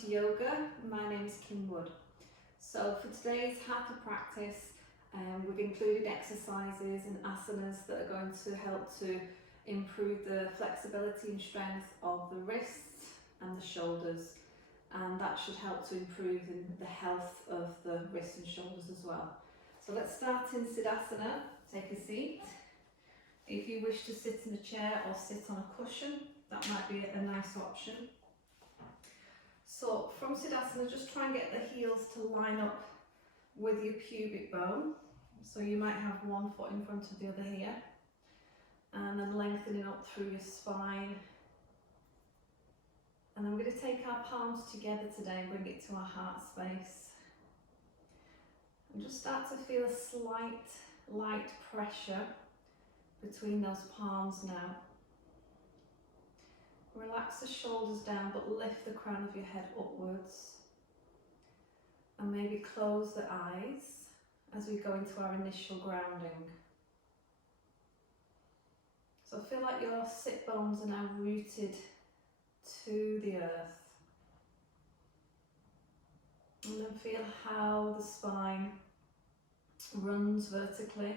welcome to yoga. My name is Kim Wood. So for today's Hatha practice, we've included exercises and asanas that are going to help to improve the flexibility and strength of the wrists and the shoulders, and that should help to improve the health of the wrists and shoulders as well. So let's start in Siddhasana. Take a seat. If you wish to sit in a chair or sit on a cushion, that might be a nice option. So from Siddhasana, just try and get the heels to line up with your pubic bone. So you might have one foot in front of the other here, and then lengthening up through your spine. And then we're going to take our palms together today, bring it to our heart space. And just start to feel a slight, light pressure between those palms now. Relax the shoulders down, but lift the crown of your head upwards. And maybe close the eyes as we go into our initial grounding. So feel like your sit bones are now rooted to the earth. And then feel how the spine runs vertically.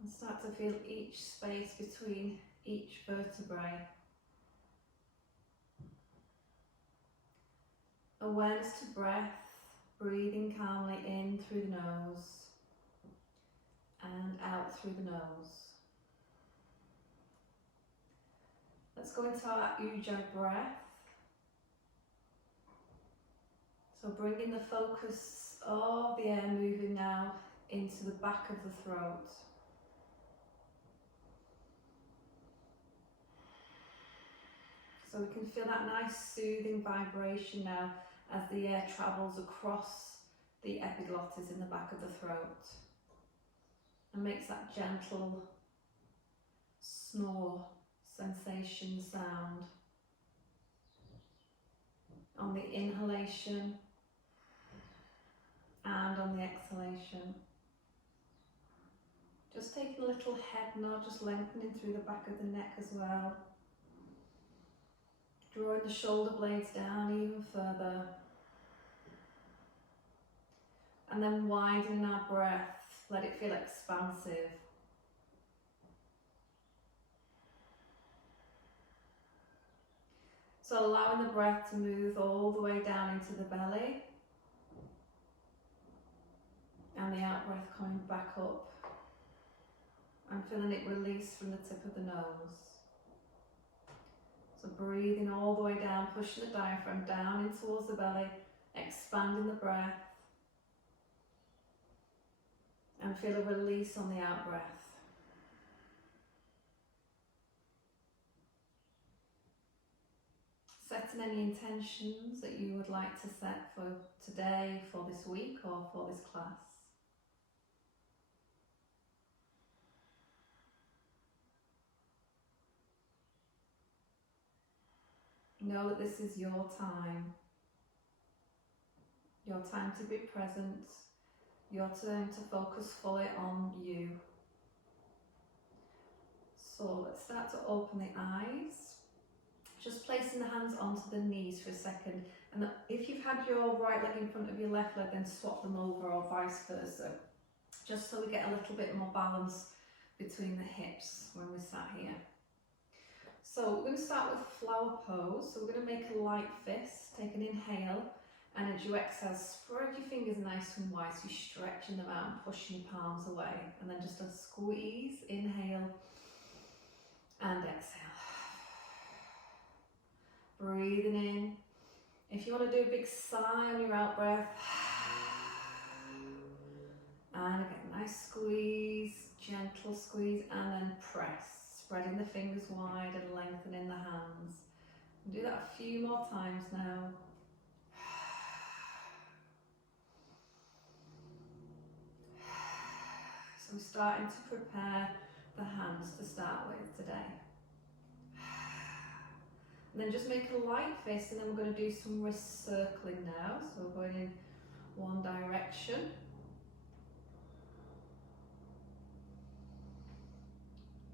And start to feel each space between each vertebrae. Awareness to breath, breathing calmly in through the nose and out through the nose. Let's go into our Ujjayi breath. So bringing the focus of the air moving now into the back of the throat. So we can feel that nice soothing vibration now as the air travels across the epiglottis in the back of the throat and makes that gentle snore sensation sound on the inhalation and on the exhalation. Just taking a little head nod, just lengthening through the back of the neck as well. Drawing the shoulder blades down even further. And then widening our breath, let it feel expansive. So allowing the breath to move all the way down into the belly. And the out breath coming back up. And feeling it release from the tip of the nose. So breathing all the way down, pushing the diaphragm down in towards the belly, expanding the breath. And feel a release on the out breath. Setting any intentions that you would like to set for today, for this week, or for this class. Know that this is your time to be present, your turn to focus fully on you. So let's start to open the eyes, just placing the hands onto the knees for a second, and if you've had your right leg in front of your left leg, then swap them over or vice versa, just so we get a little bit more balance between the hips when we're sat here. So we're going to start with flower pose. So we're going to make a light fist, take an inhale, and as you exhale, spread your fingers nice and wide, so you're stretching them out and pushing your palms away. And then just a squeeze, inhale, and exhale. Breathing in. If you want to do a big sigh on your out breath, and again, nice squeeze, gentle squeeze, and then press. Spreading the fingers wide and lengthening the hands. And do that a few more times now. So we're starting to prepare the hands to start with today. And then just make a light fist, and then we're going to do some wrist circling now. So we're going in one direction.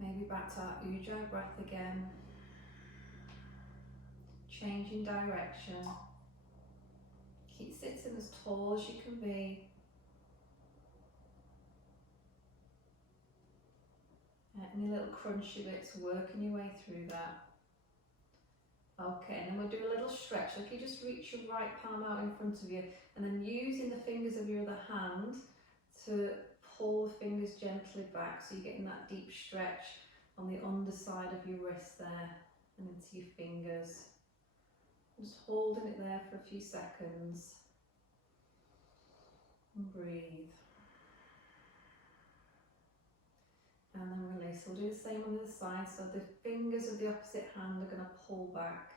Maybe back to our Ujjayi breath again. changing direction. Keep sitting as tall as you can be. Any little crunchy bits, working your way through that. Okay, and then we'll do a little stretch. So if you just reach your right palm out in front of you, and then using the fingers of your other hand to pull the fingers gently back, so you're getting that deep stretch on the underside of your wrist there and into your fingers. Just holding it there for a few seconds. And breathe. And then release. So we'll do the same on the other side. So the fingers of the opposite hand are going to pull back.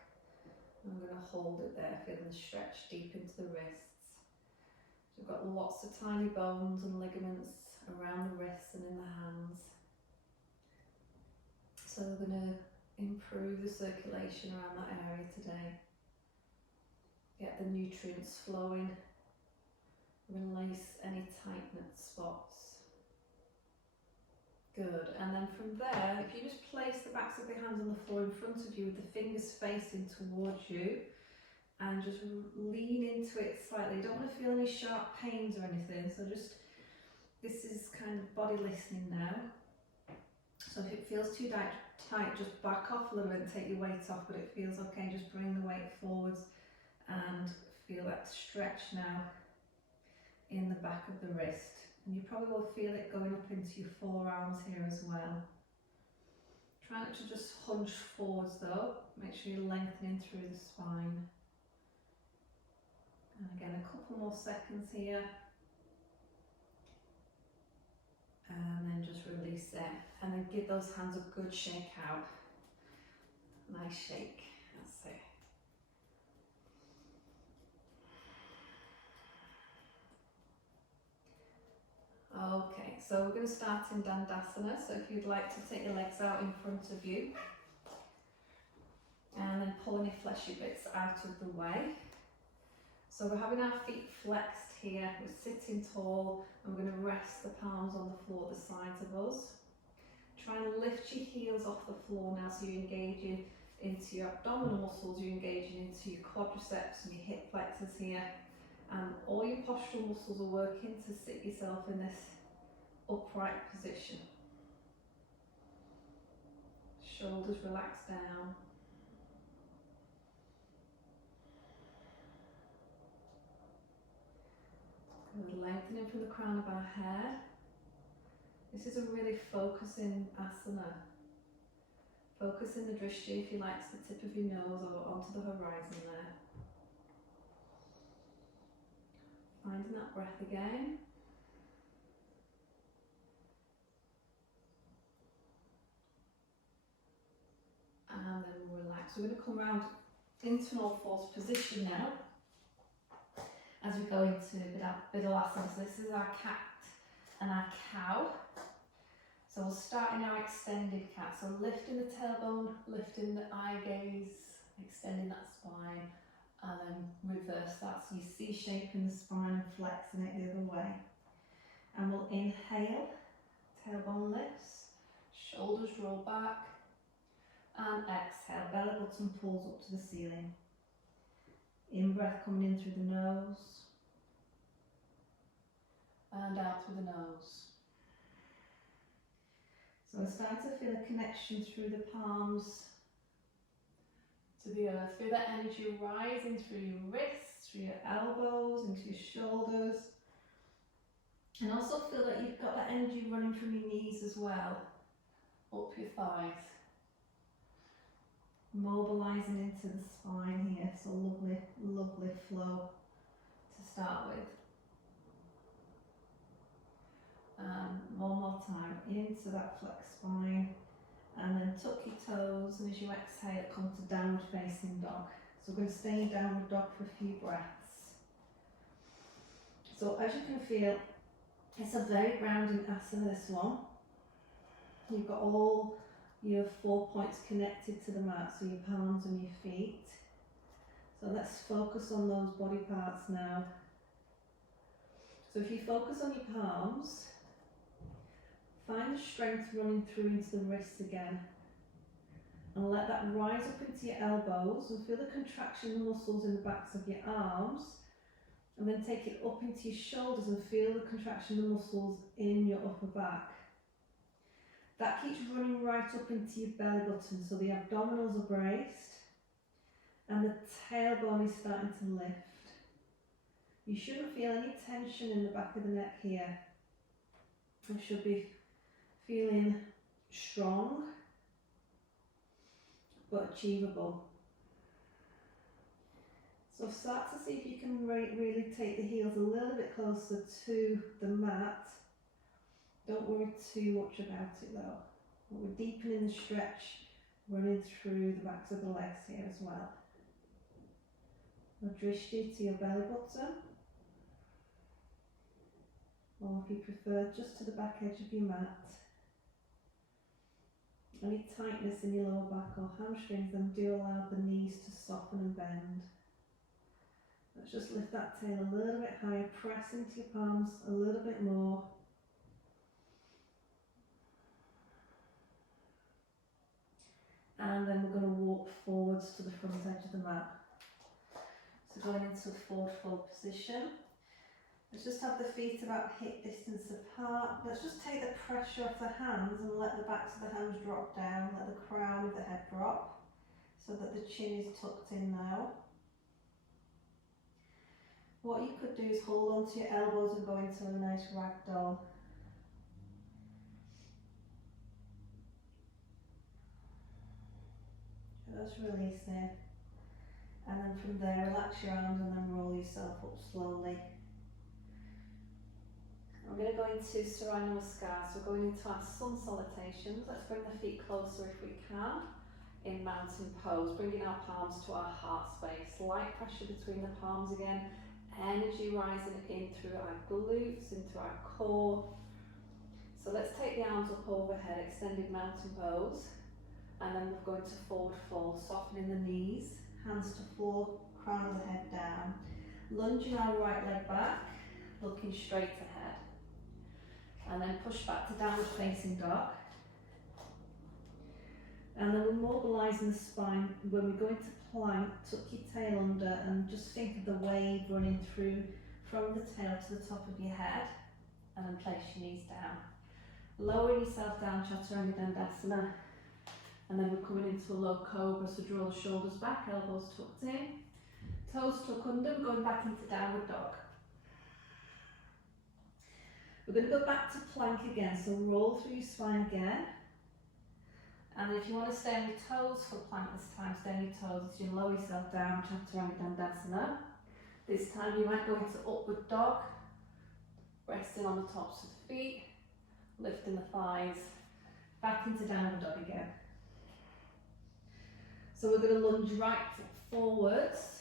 And I'm going to hold it there, feeling the stretch deep into the wrists. So we've got lots of tiny bones and ligaments around the wrists and in the hands. So we're going to improve the circulation around that area today. Get the nutrients flowing. Release any tight knit spots. Good, and then from there, if you just place the backs of your hands on the floor in front of you with the fingers facing towards you, and just lean into it slightly. You don't want to feel any sharp pains or anything, so just, this is kind of body listening now. So if it feels too tight, just back off a little bit and take your weight off, but it feels okay, just bring the weight forwards and feel that stretch now in the back of the wrist. And you probably will feel it going up into your forearms here as well. Try not to just hunch forwards though, make sure you're lengthening through the spine. And again, a couple more seconds here. And then just release it. And then give those hands a good shake out. Nice shake, that's it. Okay, so we're going to start in Dandasana. So if you'd like to take your legs out in front of you and then pull any fleshy bits out of the way. So we're having our feet flexed here, we're sitting tall, and we're going to rest the palms on the floor at the sides of us. Try and lift your heels off the floor now, so you're engaging into your abdominal muscles, you're engaging into your quadriceps and your hip flexors here. And all your postural muscles are working to sit yourself in this upright position. Shoulders relax down. Good, lengthening from the crown of our head. This is a really focusing asana. Focusing the drishti, if you like, to the tip of your nose or onto the horizon there. Finding that breath again. And then we'll relax. We're going to come round into an all-fours position now as we go into Vidalasana. So this is our cat and our cow. So we'll start in our extended cat. So lifting the tailbone, lifting the eye gaze, extending that spine, and then reverse that. So you see shaping the spine and flexing it the other way. And we'll inhale, tailbone lifts, shoulders roll back, and exhale, belly button pulls up to the ceiling. In breath coming in through the nose, and out through the nose. So I start to feel a connection through the palms to the earth. Feel that energy rising through your wrists, through your elbows, into your shoulders. And also feel that you've got that energy running from your knees as well, up your thighs. Mobilising into the spine here, so lovely, lovely flow to start with. One more time, into that flexed spine, and then tuck your toes, and as you exhale, come to downward facing dog. So we're going to stay in downward dog for a few breaths. So as you can feel, it's a very grounding asana, this one. You've got all your 4 points connected to the mat, so your palms and your feet. So let's focus on those body parts now. So if you focus on your palms, find the strength running through into the wrists again. And let that rise up into your elbows and feel the contraction in the muscles in the backs of your arms. And then take it up into your shoulders and feel the contraction in the muscles in your upper back. That keeps running right up into your belly button, so the abdominals are braced and the tailbone is starting to lift. You shouldn't feel any tension in the back of the neck here. You should be feeling strong but achievable. So start to see if you can really take the heels a little bit closer to the mat. Don't worry too much about it though. We're deepening the stretch, running through the backs of the legs here as well. Now drishti to your belly button, or if you prefer, just to the back edge of your mat. Any tightness in your lower back or hamstrings, then do allow the knees to soften and bend. Let's just lift that tail a little bit higher, press into your palms a little bit more. And then we're going to walk forwards to the front edge of the mat. So going into a forward fold position. Let's just have the feet about hip distance apart. Let's just take the pressure off the hands and let the backs of the hands drop down. Let the crown of the head drop so that the chin is tucked in now. What you could do is hold onto your elbows and go into a nice ragdoll. Just release it. And then from there, relax your arms and then roll yourself up slowly. I'm going to go into Surya Namaskar, so we're going into our sun salutations. Let's bring the feet closer if we can in mountain pose, bringing our palms to our heart space. Light pressure between the palms again, energy rising in through our glutes, into our core. So let's take the arms up overhead, extended mountain pose, and then we're going to forward fold, softening the knees, hands to floor, crown of the head down. Lunging our right leg back, looking straight ahead. And then push back to downward facing dog. And then we're mobilising the spine. When we go into plank, tuck your tail under and just think of the wave running through from the tail to the top of your head. And then place your knees down. Lowering yourself down, Chaturanga Dandasana. And then we're coming into a low cobra, so draw the shoulders back, elbows tucked in. Toes tuck under, we're going back into downward dog. We're going to go back to plank again, so roll through your spine again. And if you want to stay on your toes for plank this time, stay on your toes as you lower yourself down, Chaturanga Dandasana. This time you might go into upward dog, resting on the tops of the feet, lifting the thighs, back into downward dog again. So we're going to lunge right foot forwards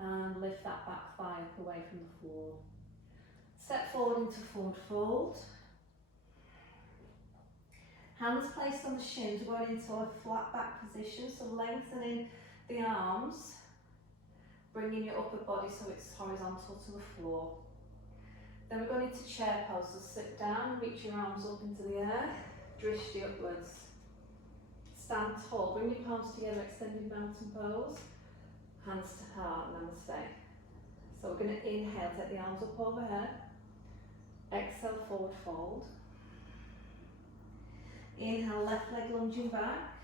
and lift that back thigh up away from the floor. Step forward into forward fold. Hands placed on the shins, we're going into a flat back position, so lengthening the arms, bringing your upper body so it's horizontal to the floor. Then we're going into chair pose, so sit down, reach your arms up into the air, drishti upwards. Stand tall, bring your palms together, extended mountain pose, hands to heart, namaste. So we're going to inhale, take the arms up overhead, exhale, forward fold. Inhale, left leg lunging back,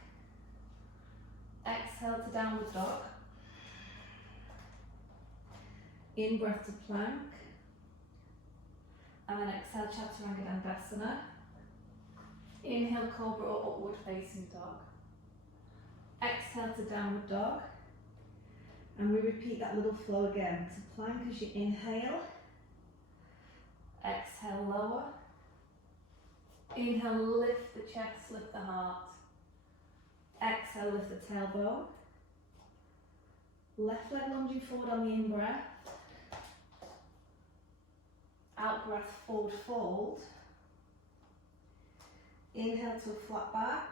exhale to downward dog. In breath to plank, and then exhale, Chaturanga Dandasana. Inhale, cobra or upward facing dog. Exhale to downward dog. And we repeat that little flow again. To plank as you inhale. Exhale, lower. Inhale, lift the chest, lift the heart. Exhale, lift the tailbone. Left leg lunging forward on the in-breath. Out-breath, forward fold. Inhale to a flat back.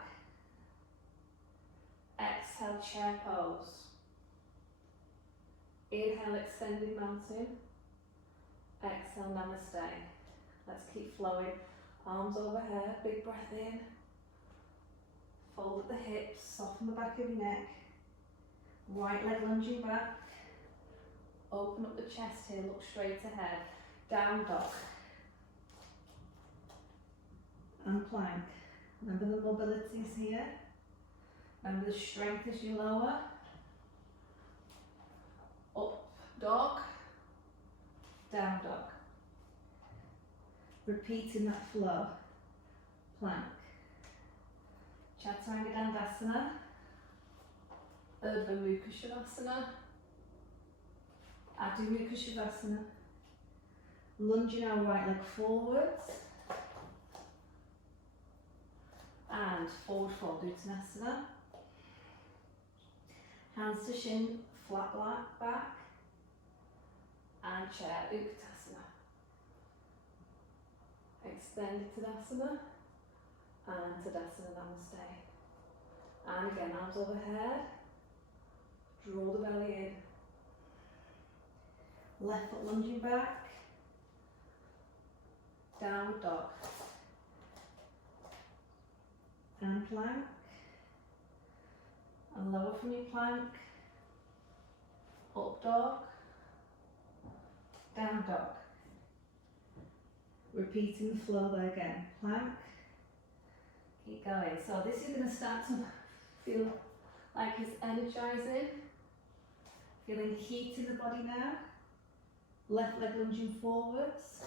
Exhale, chair pose. Inhale, extended mountain. Exhale, namaste. Let's keep flowing. Arms overhead, big breath in. Fold at the hips, soften the back of your neck. Right leg lunging back. Open up the chest here, look straight ahead. Down dog. And plank. Remember the mobility is here. Remember the strength as you lower. Up dog. Down dog. Repeating that flow. Plank. Chaturanga Dandasana. Urdhva Mukha Shavasana. Adho Mukha Shavasana. Lunging our right leg forwards. And forward fold Uttanasana. Hands to shin, flat back. And chair Uttanasana. Extend Tadasana. And Tadasana Namaste. And again, arms overhead. Draw the belly in. Left foot lunging back. Downward dog. And plank. And lower from your plank. Up dog. Down dog. Repeating the flow there again. Plank. Keep going. So this is going to start to feel like it's energizing. Feeling heat in the body now. Left leg lunging forwards.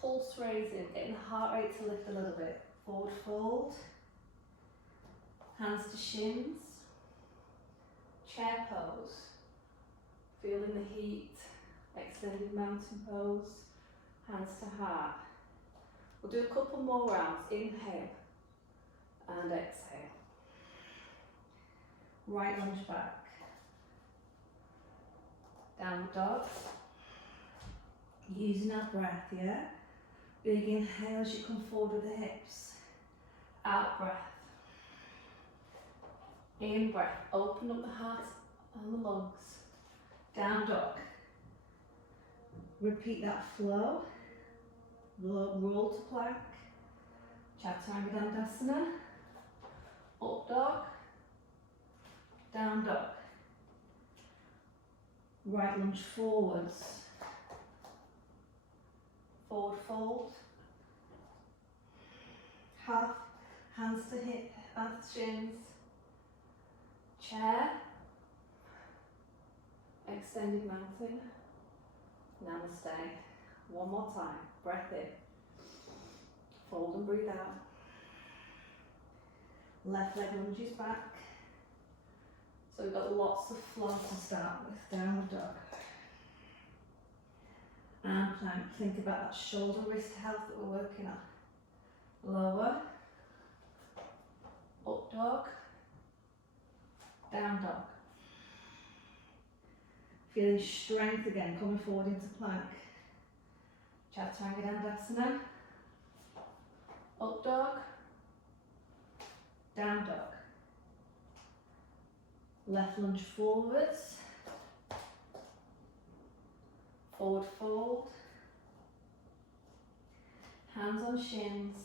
Pulse raising, getting the heart rate to lift a little bit. Forward fold. Hands to shins. Chair pose. Feeling the heat. Extended mountain pose. Hands to heart. We'll do a couple more rounds. Inhale and exhale. Right lunge back. Downward dog. Using our breath, yeah? Big inhale as you come forward with the hips. Out breath. In breath. Open up the heart and the lungs. Down dog. Repeat that flow. Roll to plank. Chaturanga Dandasana. Up dog. Down dog. Right lunge forwards. Forward fold. Half, hands to hip, hands to shins. Chair. Extended mountain. Namaste. One more time. Breath in. Fold and breathe out. Left leg lunges back. So we've got lots of flow to start with. Downward dog. And plank. Think about that shoulder wrist health that we're working on. Lower. Up dog. Down dog. Feeling strength again, coming forward into plank. Chaturanga Dandasana. Up dog. Down dog. Left lunge forwards. Forward fold. Hands on shins.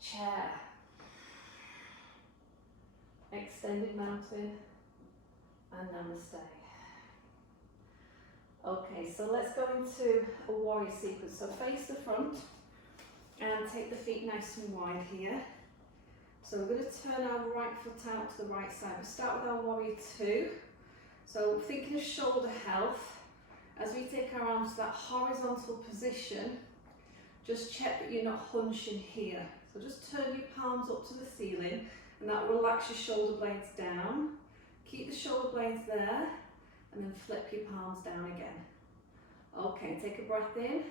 Chair. Extended mountain. And namaste. Okay, so let's go into a warrior sequence. So face the front and take the feet nice and wide here. So we're going to turn our right foot out to the right side. We'll start with our warrior two. So thinking of shoulder health, as we take our arms to that horizontal position, just check that you're not hunching here. So just turn your palms up to the ceiling and that will relax your shoulder blades down. Keep the shoulder blades there and then flip your palms down again. Okay, take a breath in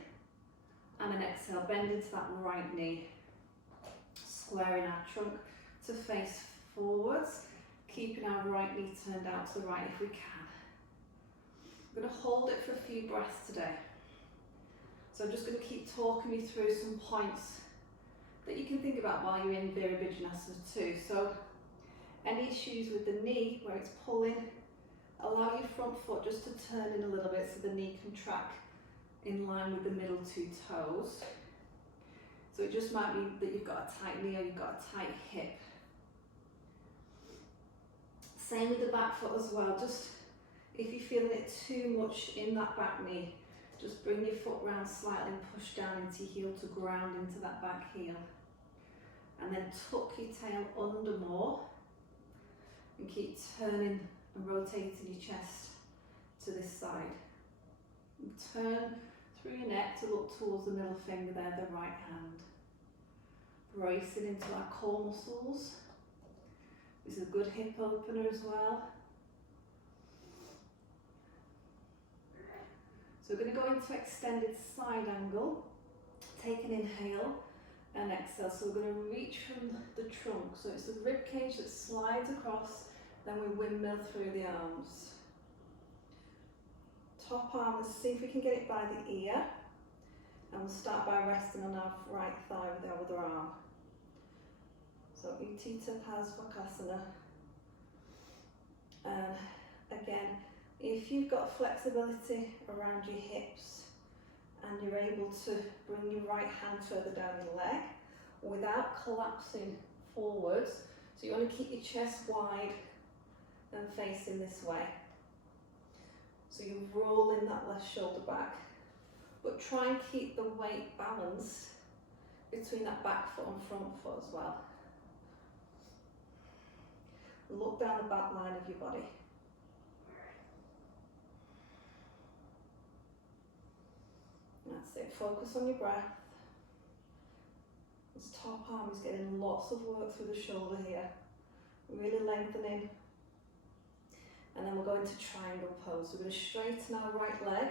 and then exhale, bend into that right knee. Squaring our trunk to face forwards, keeping our right knee turned out to the right if we can. We're going to hold it for a few breaths today. So I'm just going to keep talking you through some points that you can think about while you're in Virabhajanasana too. So any issues with the knee where it's pulling, allow your front foot just to turn in a little bit so the knee can track in line with the middle two toes. So it just might be that you've got a tight knee or you've got a tight hip. Same with the back foot as well. Just if you're feeling it too much in that back knee, just bring your foot round slightly and push down into your heel to ground into that back heel. And then tuck your tail under more and keep turning and rotating your chest to this side. And turn through your neck to look towards the middle finger there, the right hand. Bracing into our core muscles. This is a good hip opener as well. So we're going to go into extended side angle. Take an inhale and exhale. So we're going to reach from the trunk. So it's the rib cage that slides across, then we windmill through the arms. Top arm, let's see if we can get it by the ear. And we'll start by resting on our right thigh with our other arm. So Utthita Padasvankasana. And again, if you've got flexibility around your hips and you're able to bring your right hand further down your leg without collapsing forwards, so you want to keep your chest wide and facing this way. So you're rolling that left shoulder back, but try and keep the weight balanced between that back foot and front foot as well. Look down the back line of your body. That's it, focus on your breath. This top arm is getting lots of work through the shoulder here. Really lengthening. And then we'll go into triangle pose. We're going to straighten our right leg.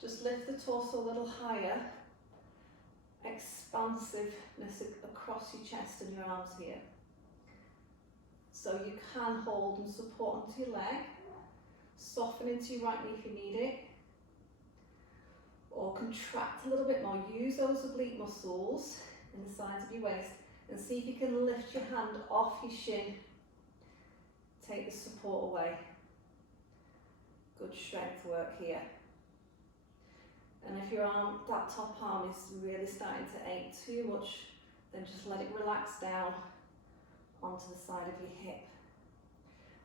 Just lift the torso a little higher. Expansiveness across your chest and your arms here. So you can hold and support onto your leg. Soften into your right knee if you need it. Or contract a little bit more. Use those oblique muscles in the sides of your waist and see if you can lift your hand off your shin. Take the support away. Good strength work here. And if your arm, that top arm is really starting to ache too much, then just let it relax down onto the side of your hip.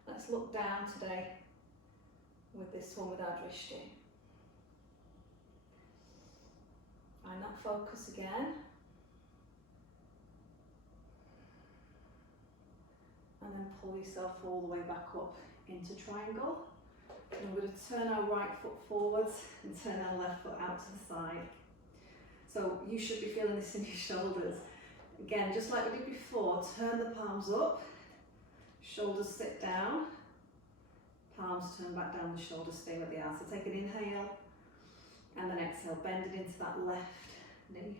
Let's look down today with this one with our drishti. Find that focus again. And then pull yourself all the way back up into triangle. And we're going to turn our right foot forwards and turn our left foot out to the side. So you should be feeling this in your shoulders. Again, just like we did before, turn the palms up, shoulders sit down, palms turn back down, the shoulders stay where they are. So take an inhale and then exhale, bend it into that left knee.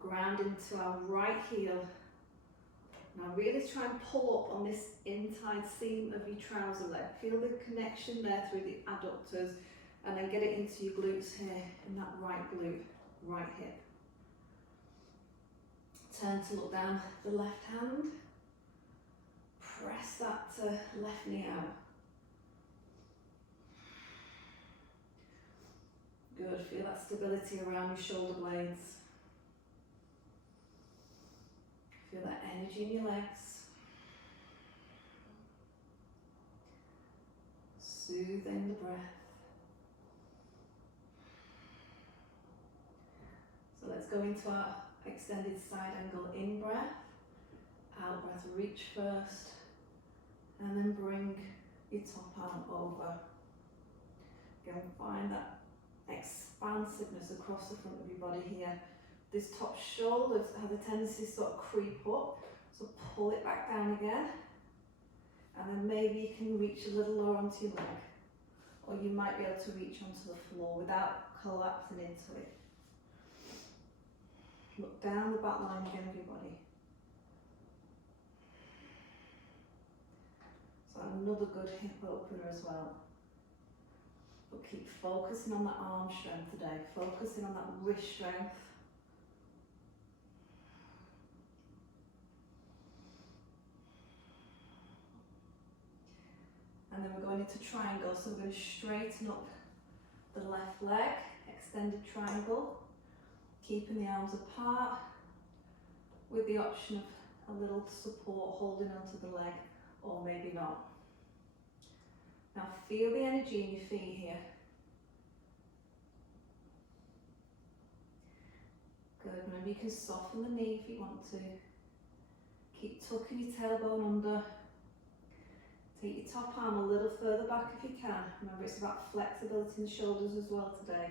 Ground into our right heel. Now really try and pull up on this inside seam of your trouser leg. Feel the connection there through the adductors and then get it into your glutes here in that right glute, right hip. Turn to look down the left hand. Press that left knee out. Good, feel that stability around your shoulder blades. Feel that energy in your legs. Soothing the breath. So let's go into our extended side angle in breath. Out breath, reach first. And then bring your top arm over. Go and find that expansiveness across the front of your body here. This top shoulder has a tendency to sort of creep up, so pull it back down again. And then maybe you can reach a little lower onto your leg. Or you might be able to reach onto the floor without collapsing into it. Look down the back line again of your body. So another good hip opener as well. But keep focusing on that arm strength today, focusing on that wrist strength. And then we're going into triangle, so we're going to straighten up the left leg, extended triangle. Keeping the arms apart with the option of a little support holding onto the leg, or maybe not. Now feel the energy in your feet here. Good, maybe you can soften the knee if you want to. Keep tucking your tailbone under. Take your top arm a little further back if you can. Remember, it's about flexibility in the shoulders as well today,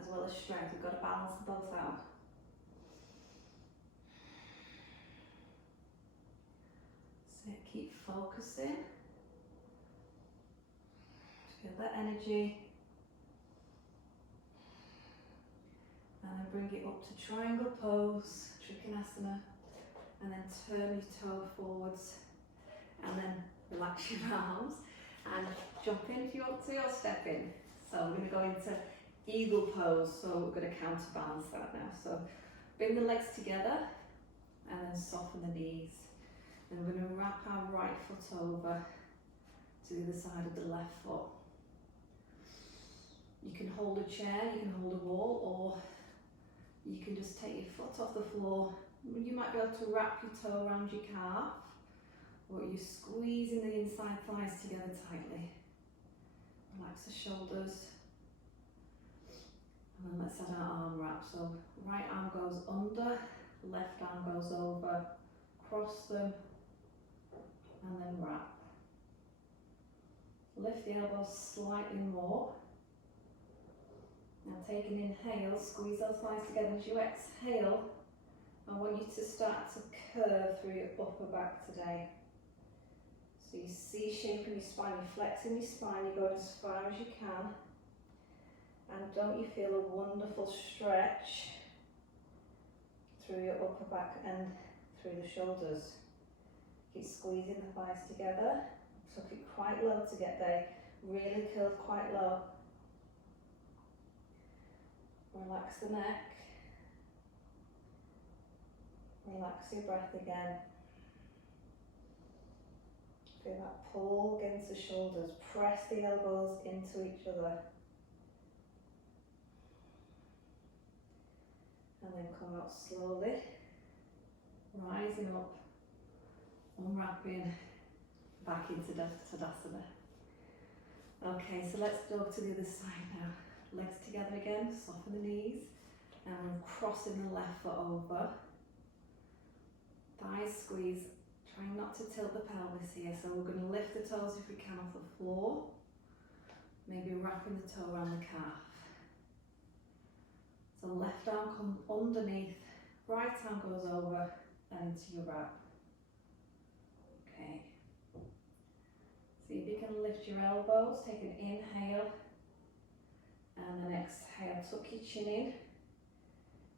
as well as strength. We've got to balance both out. So keep focusing. Feel that energy. And then bring it up to triangle pose, Trikonasana. And then turn your toe forwards. And then relax your arms. And jump in if you want to, or step in. So we're going to go into eagle pose. So we're going to counterbalance that now. So bring the legs together. And then soften the knees. Then we're going to wrap our right foot over to the other side of the left foot. You can hold a chair, you can hold a wall, or you can just take your foot off the floor. You might be able to wrap your toe around your calf, or you're squeezing the inside thighs together tightly. Relax the shoulders. And then let's add our arm wrap. So right arm goes under, left arm goes over, cross them, and then wrap. Lift the elbows slightly more. Now take an inhale, squeeze those thighs together. As you exhale, I want you to start to curve through your upper back today. So you C-shaping your spine, you're flexing your spine, you're going as far as you can. And don't you feel a wonderful stretch through your upper back and through the shoulders. Keep squeezing the thighs together. Tuck it quite low to get there. Really curve quite low. Relax the neck. Relax your breath again. Feel that pull against the shoulders. Press the elbows into each other. And then come out slowly. Rising up. Unwrapping. Back into Tadasana. Okay, so let's go to the other side now. Legs together again, soften the knees. And we're crossing the left foot over. Thighs squeeze. Trying not to tilt the pelvis here. So we're going to lift the toes if we can off the floor. Maybe wrapping the toe around the calf. So left arm comes underneath. Right arm goes over and into your wrap. Okay. See if you can lift your elbows. Take an inhale. And then exhale, tuck your chin in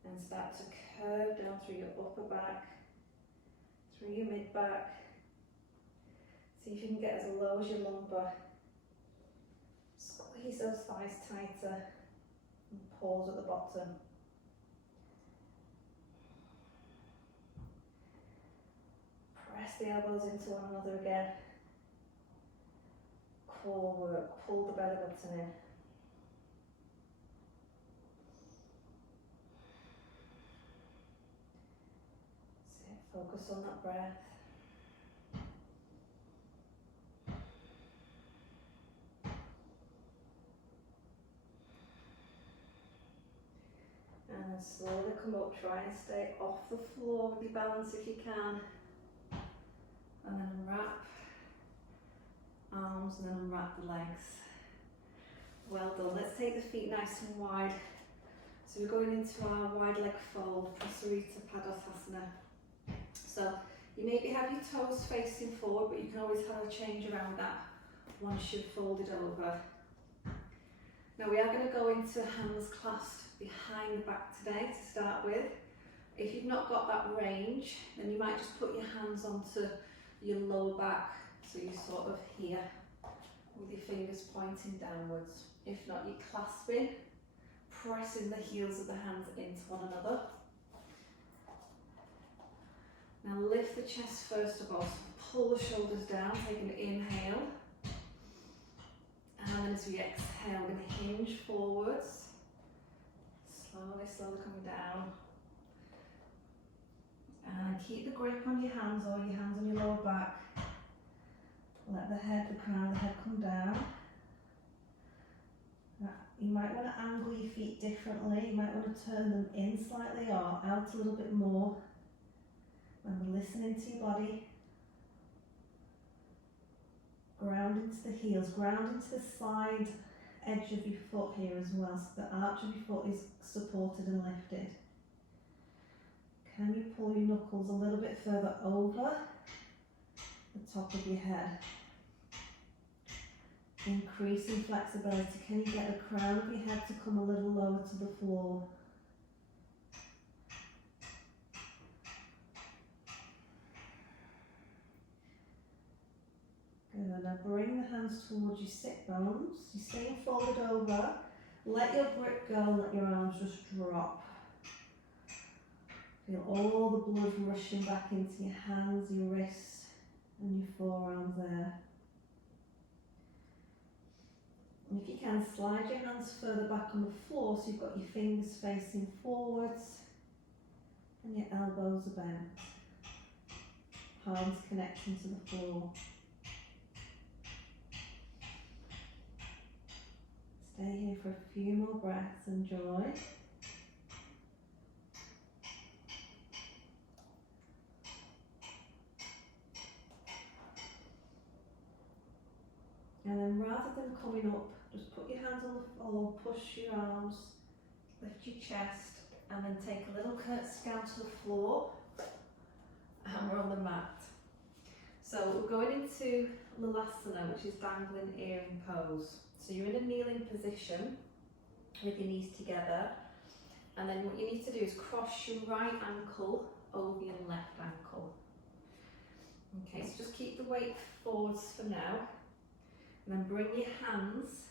and start to curve down through your upper back, through your mid back. See if you can get as low as your lumbar. Squeeze those thighs tighter and pause at the bottom. Press the elbows into one another again. Core work, pull the belly button in. Focus on that breath. And then slowly come up, try and stay off the floor with your balance if you can. And then unwrap arms and then unwrap the legs. Well done. Let's take the feet nice and wide. So we're going into our wide leg fold, Prasarita Padasana. So you maybe have your toes facing forward, but you can always have a change around that once you've folded over. Now we are going to go into hands clasped behind the back today to start with. If you've not got that range, then you might just put your hands onto your lower back, so you're sort of here with your fingers pointing downwards. If not, you're clasping, pressing the heels of the hands into one another. Now lift the chest first of all, so pull the shoulders down, take an inhale. And then as we exhale, we're going to hinge forwards. Slowly, slowly coming down. And keep the grip on your hands or your hands on your lower back. Let the head, the crown of the head come down. You might want to angle your feet differently. You might want to turn them in slightly or out a little bit more. Remember, listening to your body. Ground into the heels, ground into the side edge of your foot here as well, so the arch of your foot is supported and lifted. Can you pull your knuckles a little bit further over the top of your head? Increasing flexibility. Can you get the crown of your head to come a little lower to the floor? Good. Now bring the hands towards your sit bones. You're staying folded over. Let your grip go, let your arms just drop. Feel all the blood rushing back into your hands, your wrists and your forearms there. And if you can, slide your hands further back on the floor so you've got your fingers facing forwards and your elbows are bent. Palms connecting to the floor. Stay here for a few more breaths, enjoy. And then rather than coming up, just put your hands on the floor, push your arms, lift your chest, and then take a little curtsy down to the floor, and we're on the mat. So we're going into Lalasana, which is dangling earring pose. So you're in a kneeling position with your knees together, and then what you need to do is cross your right ankle over your left ankle. Okay, so just keep the weight forwards for now, and then bring your hands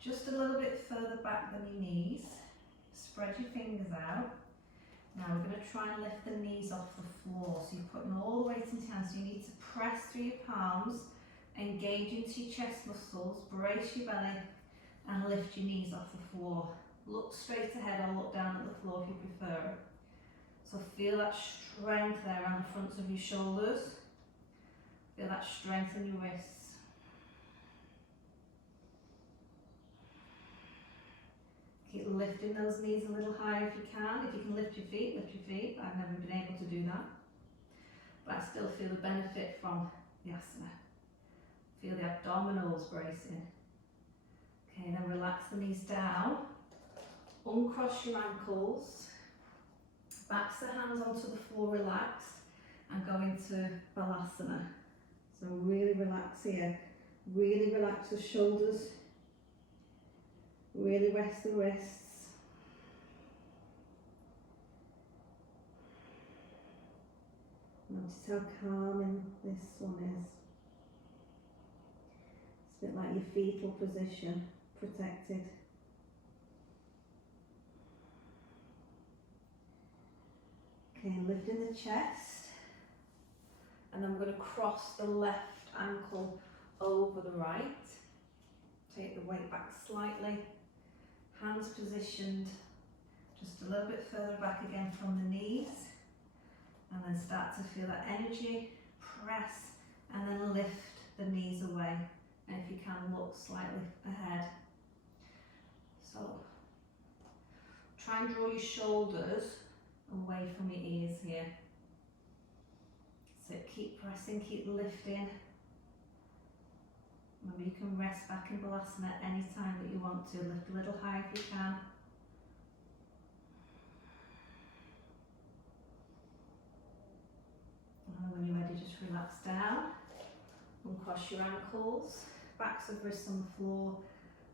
just a little bit further back than your knees. Spread your fingers out. Now we're going to try and lift the knees off the floor. So you're putting all the weight into your hands. So you need to press through your palms, engage into your chest muscles, brace your belly and lift your knees off the floor. Look straight ahead or look down at the floor if you prefer. So feel that strength there around the fronts of your shoulders. Feel that strength in your wrists. Keep lifting those knees a little higher if you can. If you can lift your feet, lift your feet. I've never been able to do that. But I still feel the benefit from the asana. Feel the abdominals bracing. Okay, then relax the knees down. Uncross your ankles. Backs the hands onto the floor, relax. And go into Balasana. So really relax here. Really relax the shoulders. Really rest the wrists. Notice how calming this one is. It's a bit like your fetal position, protected. Okay, lifting the chest. And then we're going to cross the left ankle over the right. Take the weight back slightly. Hands positioned just a little bit further back again from the knees, and then start to feel that energy, press, and then lift the knees away, and if you can, look slightly ahead. So try and draw your shoulders away from your ears here. So keep pressing, keep lifting. Maybe you can rest back in Balasana at any time that you want to. Lift a little higher if you can. And when you're ready, just relax down. Uncross your ankles, backs of wrists on the floor,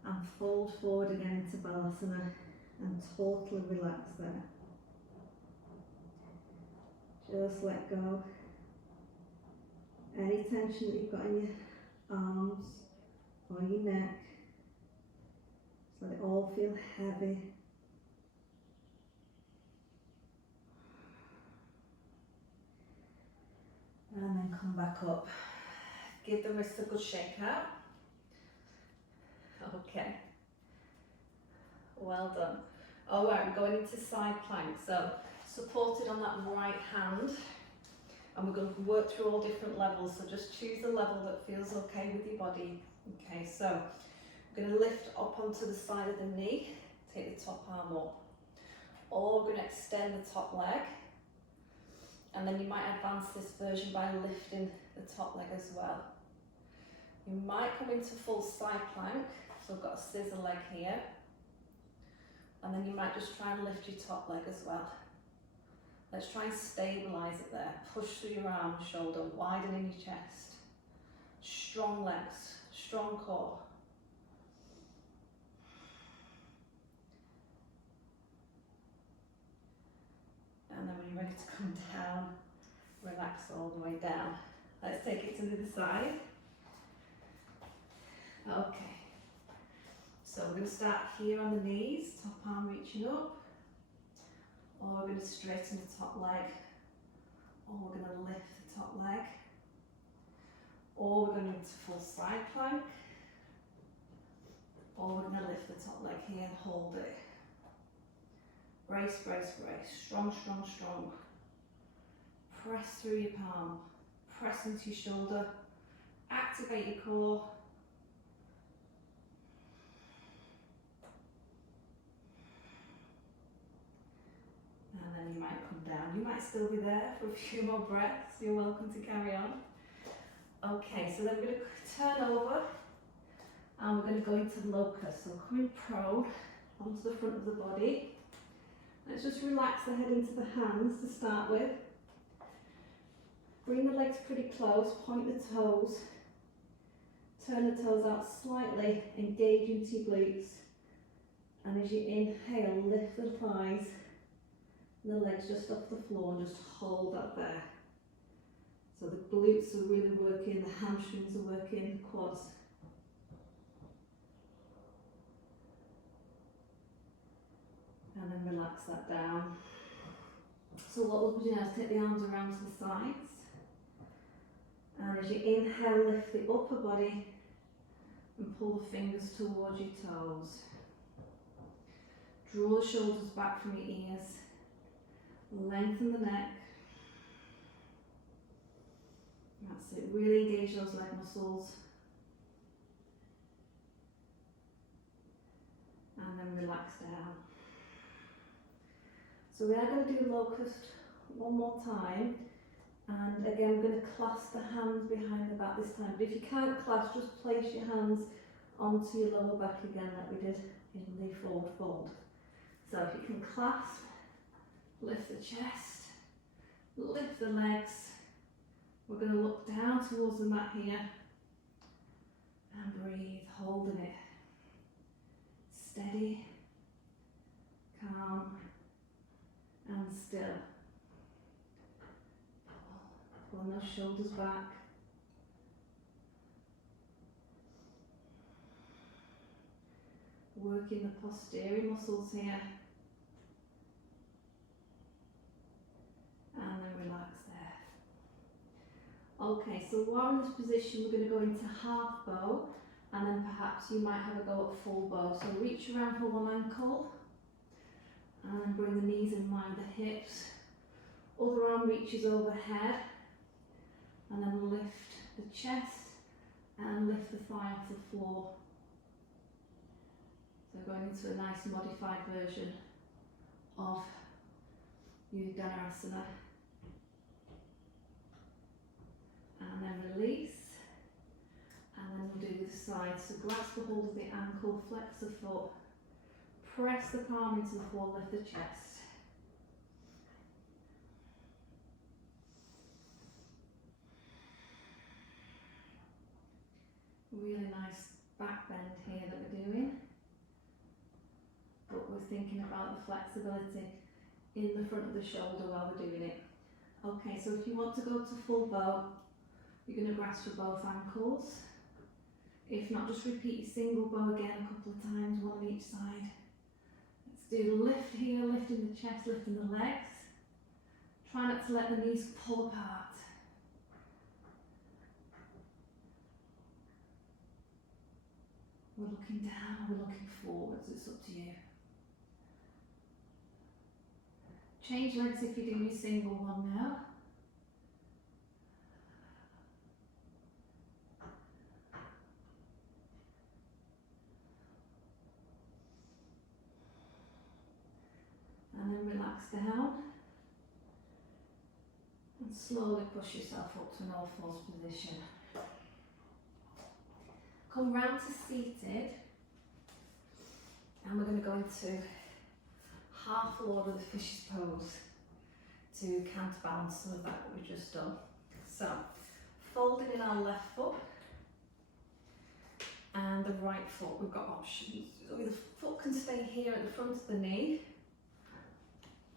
and fold forward again into Balasana and totally relax there. Just let go. Any tension that you've got in your arms or your neck, just let it all feel heavy. And then come back up. Give the wrists a good shake out. Okay. Well done. Alright, we're going into side plank. So supported on that right hand. And we're going to work through all different levels. So just choose the level that feels okay with your body. Okay, so we're going to lift up onto the side of the knee. Take the top arm up. Or we're going to extend the top leg. And then you might advance this version by lifting the top leg as well. You might come into full side plank. So I've got a scissor leg here. And then you might just try and lift your top leg as well. Let's try and stabilise it there. Push through your arm, shoulder, widening your chest. Strong legs, strong core. And then when you're ready to come down, relax all the way down. Let's take it to the other side. Okay. So we're going to start here on the knees, top arm reaching up. Or we're going to straighten the top leg. Or we're going to lift the top leg. Or we're going into full side plank. Or we're going to lift the top leg here and hold it. Brace, brace, brace. Strong, strong, strong. Press through your palm. Press into your shoulder. Activate your core. And then you might come down. You might still be there for a few more breaths. You're welcome to carry on. Okay, so then we're going to turn over and we're going to go into locust. So coming prone onto the front of the body. Let's just relax the head into the hands to start with. Bring the legs pretty close, point the toes. Turn the toes out slightly, engage into your glutes. And as you inhale, lift the thighs. And the legs just off the floor and just hold that there. So the glutes are really working, the hamstrings are working, the quads. And then relax that down. So what we'll do now is take the arms around to the sides. And as you inhale, lift the upper body and pull the fingers towards your toes. Draw the shoulders back from your ears. Lengthen the neck. That's it, really engage those leg muscles. And then relax down. So we are going to do locust one more time. And again, we're going to clasp the hands behind the back this time. But if you can't clasp, just place your hands onto your lower back again like we did in the forward fold. So if you can clasp, lift the chest, lift the legs. We're going to look down towards the mat here and breathe, holding it. Steady, calm and still. Pulling those shoulders back. Working the posterior muscles here. And then relax there. Okay, so while in this position we're going to go into half bow and then perhaps you might have a go at full bow. So reach around for one ankle and then bring the knees in line with the hips. Other arm reaches overhead and then lift the chest and lift the thigh off the floor. So going into a nice modified version of Uddanasana. And then release. And then we'll do the side. So grasp the hold of the ankle, flex the foot, press the palm into the floor, lift the chest. Really nice back bend here that we're doing. But we're thinking about the flexibility in the front of the shoulder while we're doing it. Okay, so if you want to go to full bow, you're going to grasp for both ankles. If not, just repeat your single bow again a couple of times, one on each side. Let's do the lift here, lifting the chest, lifting the legs. Try not to let the knees pull apart. We're looking down, we're looking forwards, it's up to you. Change legs if you're doing your single one now. And then relax down. And slowly push yourself up to an all fours position. Come round to seated. And we're going to go into half lord of the fish's pose to counterbalance some of that we've just done. So, folding in our left foot and the right foot, we've got options. So the foot can stay here at the front of the knee,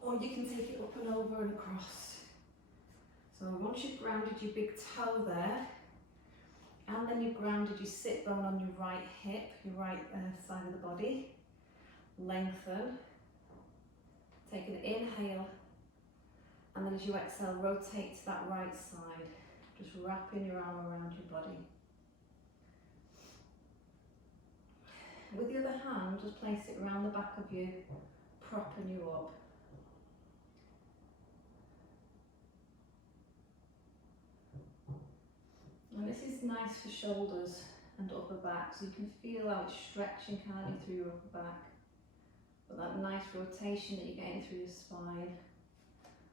or you can take it up and over and across. So once you've grounded your big toe there, and then you've grounded your sit bone on your right hip, your right side of the body, lengthen, take an inhale, and then as you exhale, rotate to that right side, just wrapping your arm around your body. With the other hand, just place it around the back of you, propping you up. And this is nice for shoulders and upper back, so you can feel how it's stretching kind of through your upper back. But that nice rotation that you're getting through your spine.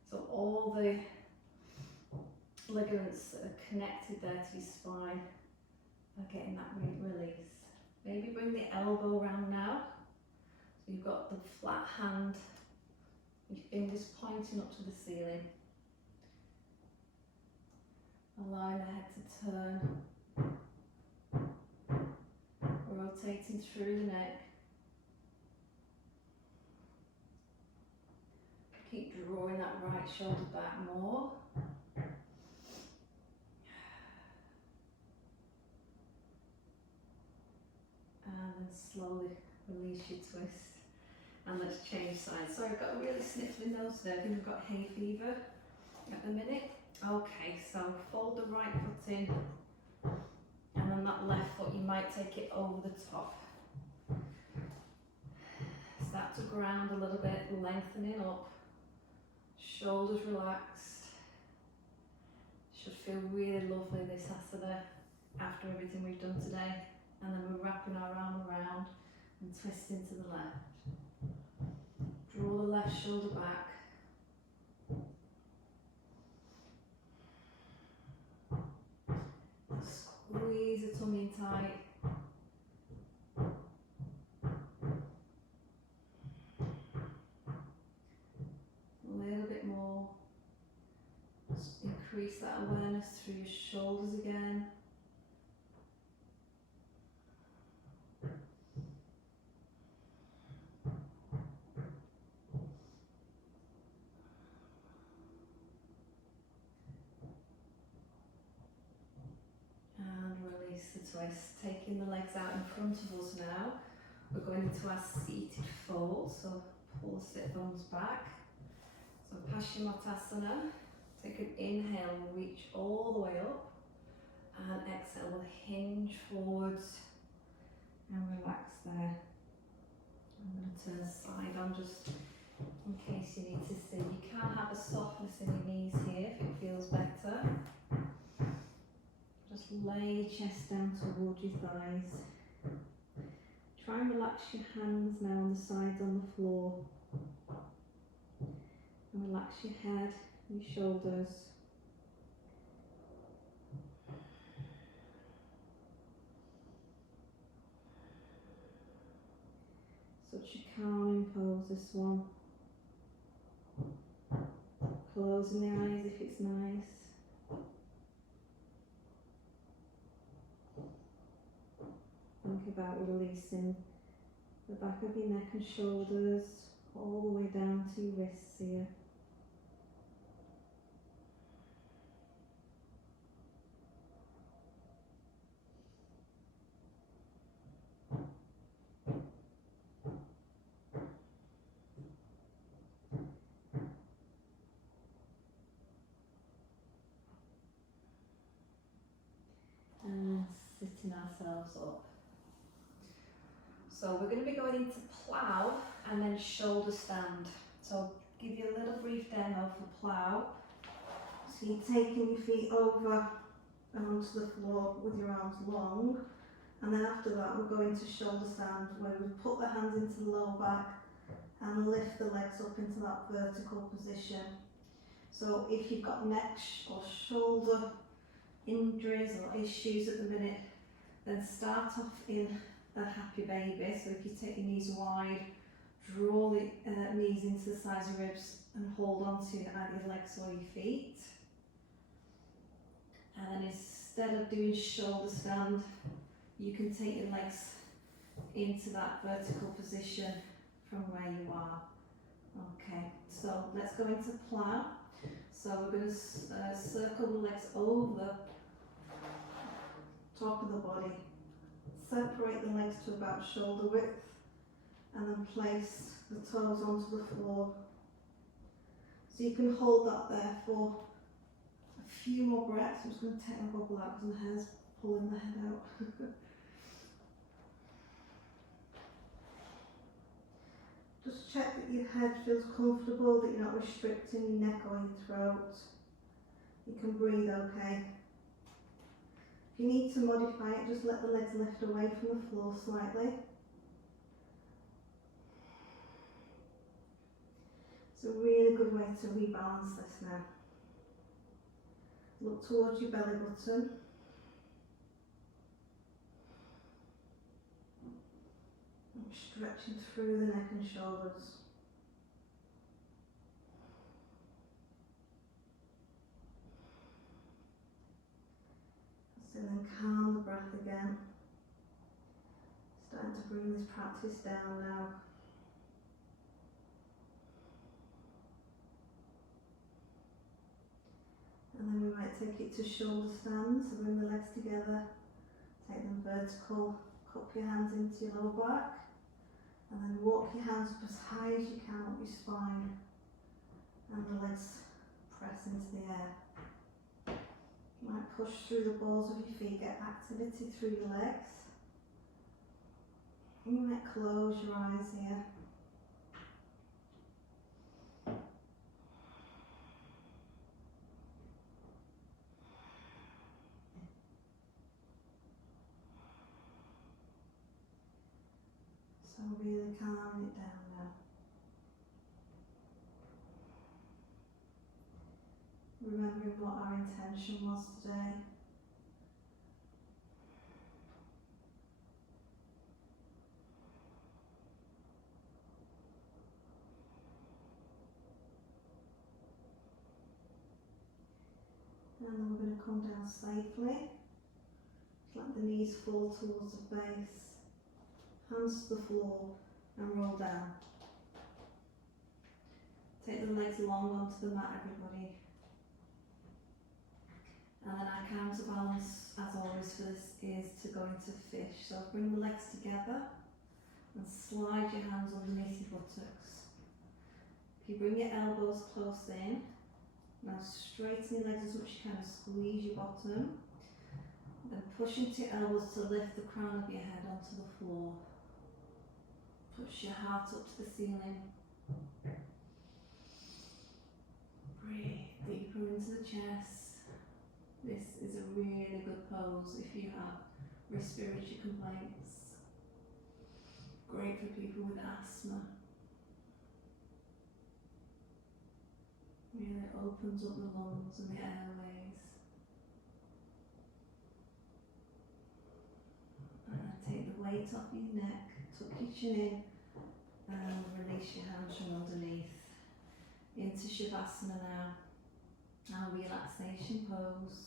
So all the ligaments that are connected there to your spine are getting that release. Maybe bring the elbow round now. So you've got the flat hand, your fingers pointing up to the ceiling. Allowing the head to turn, rotating through the neck. Keep drawing that right shoulder back more. And then slowly release your twist. And let's change sides. So I've got a really sniffly nose there. I think I've got hay fever at the minute. Okay, so fold the right foot in, and then that left foot, you might take it over the top. Start to ground a little bit, lengthening up, shoulders relaxed. Should feel really lovely, this asana, after everything we've done today. And then we're wrapping our arm around and twisting to the left. Draw the left shoulder back. Squeeze the tummy in tight. A little bit more. Just increase that awareness through your shoulders again. Twist, taking the legs out in front of us now. We're going into our seated fold, so pull the sit bones back. So Paschimottanasana, take an inhale, reach all the way up, and exhale, we'll hinge forwards and relax there. I'm going to turn side on just in case you need to see. You can have a softness in your knees here if it feels better. Just lay your chest down towards your thighs. Try and relax your hands now on the sides on the floor. And relax your head, your shoulders. Such a calming pose, this one. Closing the eyes if it's nice. Think about releasing the back of your neck and shoulders all the way down to your wrists here. And sitting ourselves up. So we're going to be going into plough and then shoulder stand. So give you a little brief demo for plough. So you're taking your feet over and onto the floor with your arms long, and then after that we're going to shoulder stand, where we put the hands into the lower back and lift the legs up into that vertical position. So if you've got neck or shoulder injuries or issues at the minute, then start off in a happy baby. So if you take your knees wide, draw the knees into the sides of your ribs and hold on to either your legs or your feet. And then instead of doing shoulder stand, you can take your legs into that vertical position from where you are. Okay, so let's go into plough. So we're going to circle the legs over top of the body, separate the legs to about shoulder width, and then place the toes onto the floor. So you can hold that there for a few more breaths. I'm just going to take my bubble out because my hair's pulling the head out. Just check that your head feels comfortable, that you're not restricting your neck or your throat. You can breathe okay. If you need to modify it, just let the legs lift away from the floor slightly. It's a really good way to rebalance this now. Look towards your belly button. And stretching through the neck and shoulders. So then calm the breath again. Starting to bring this practice down now. And then we might take it to shoulder stand, so bring the legs together, take them vertical, cup your hands into your lower back, and then walk your hands up as high as you can up your spine, and the legs press into the air. You might push through the balls of your feet, get activity through your legs. You might close your eyes here. So really calm it down now. Remembering what our intention was today. And then we're going to come down safely. Let the knees fall towards the base. Hands to the floor and roll down. Take the legs long onto the mat, everybody. And then our counterbalance, as always for this, is to go into fish. So bring the legs together and slide your hands underneath your buttocks. If you bring your elbows close in, now straighten your legs as much as you can, squeeze your bottom. Then push into your elbows to lift the crown of your head onto the floor. Push your heart up to the ceiling. Breathe deeper into the chest. This is a really good pose if you have respiratory complaints. Great for people with asthma. Really opens up the lungs and the airways. And take the weight off your neck, tuck your chin in, and release your hands from underneath. Into Shavasana now, our relaxation pose.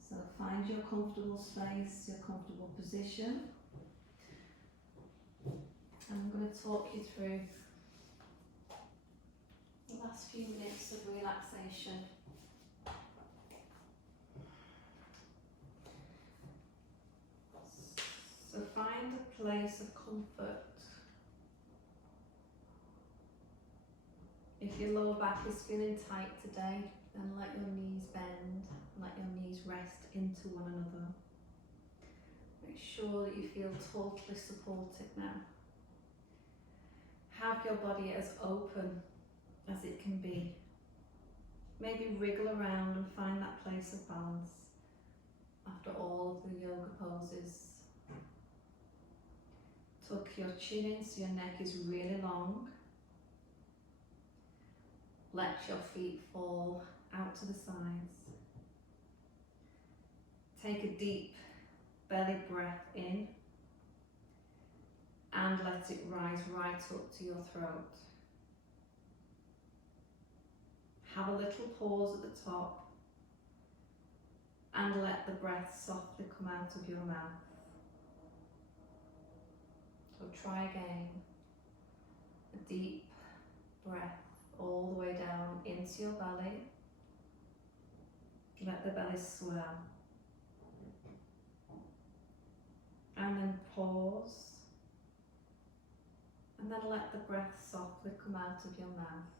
So find your comfortable space, your comfortable position. I'm going to talk you through the last few minutes of relaxation. So find a place of comfort. If your lower back is feeling tight today, then let your knees bend, let your knees rest into one another. Make sure that you feel totally supported now. have your body as open as it can be. Maybe wriggle around and find that place of balance after all of the yoga poses. Tuck your chin in so your neck is really long. Let your feet fall out to the sides. Take a deep belly breath in and let it rise right up to your throat. Have a little pause at the top and let the breath softly come out of your mouth. So try again. A deep breath all the way down into your belly. Let the belly swell. And then pause. And then let the breath softly come out of your mouth.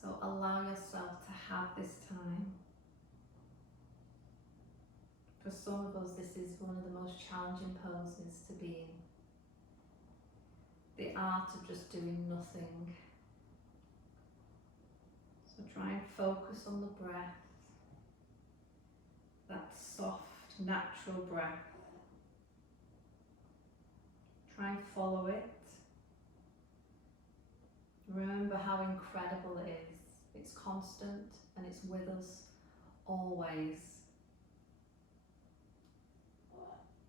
So allow yourself to have this time. For some of us, this is one of the most challenging poses to be in. The art of just doing nothing. So try and focus on the breath. That soft, natural breath. Try and follow it. Remember how incredible it is. It's constant and it's with us always.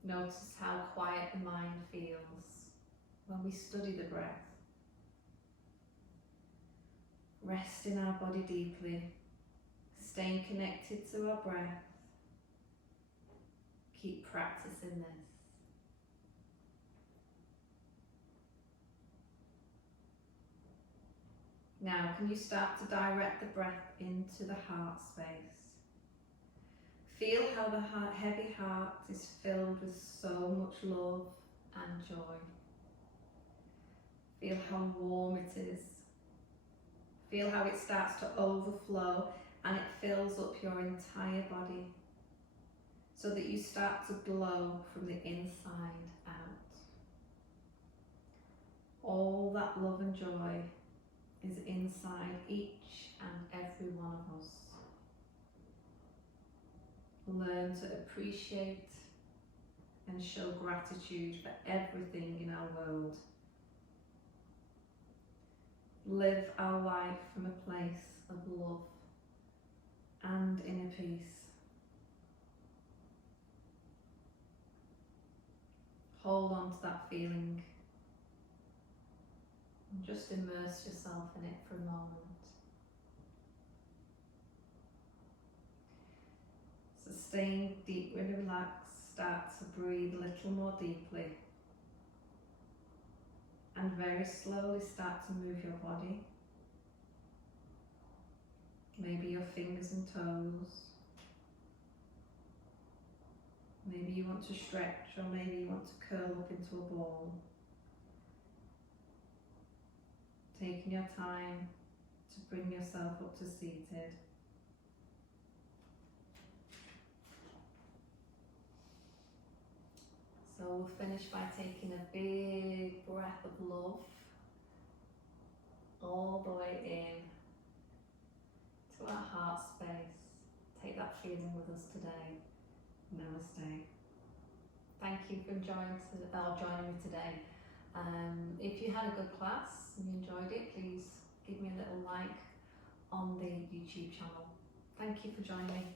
Notice how quiet the mind feels when we study the breath. Rest in our body deeply, staying connected to our breath. Keep practicing this. Now, can you start to direct the breath into the heart space? Feel how the heavy heart is filled with so much love and joy. Feel how warm it is. Feel how it starts to overflow and it fills up your entire body so that you start to glow from the inside out. All that love and joy is inside each and every one of us. Learn to appreciate and show gratitude for everything in our world. Live our life from a place of love and inner peace. Hold on to that feeling and just immerse yourself in it for a moment. So staying deep, really relaxed, start to breathe a little more deeply. And very slowly start to move your body. Maybe your fingers and toes. Maybe you want to stretch, or maybe you want to curl up into a ball. Taking your time to bring yourself up to seated. So we'll finish by taking a big breath of love all the way in to our heart space. Take that feeling with us today. Namaste. Thank you for joining me today. If you had a good class and you enjoyed it, please give me a little like on the YouTube channel. Thank you for joining me.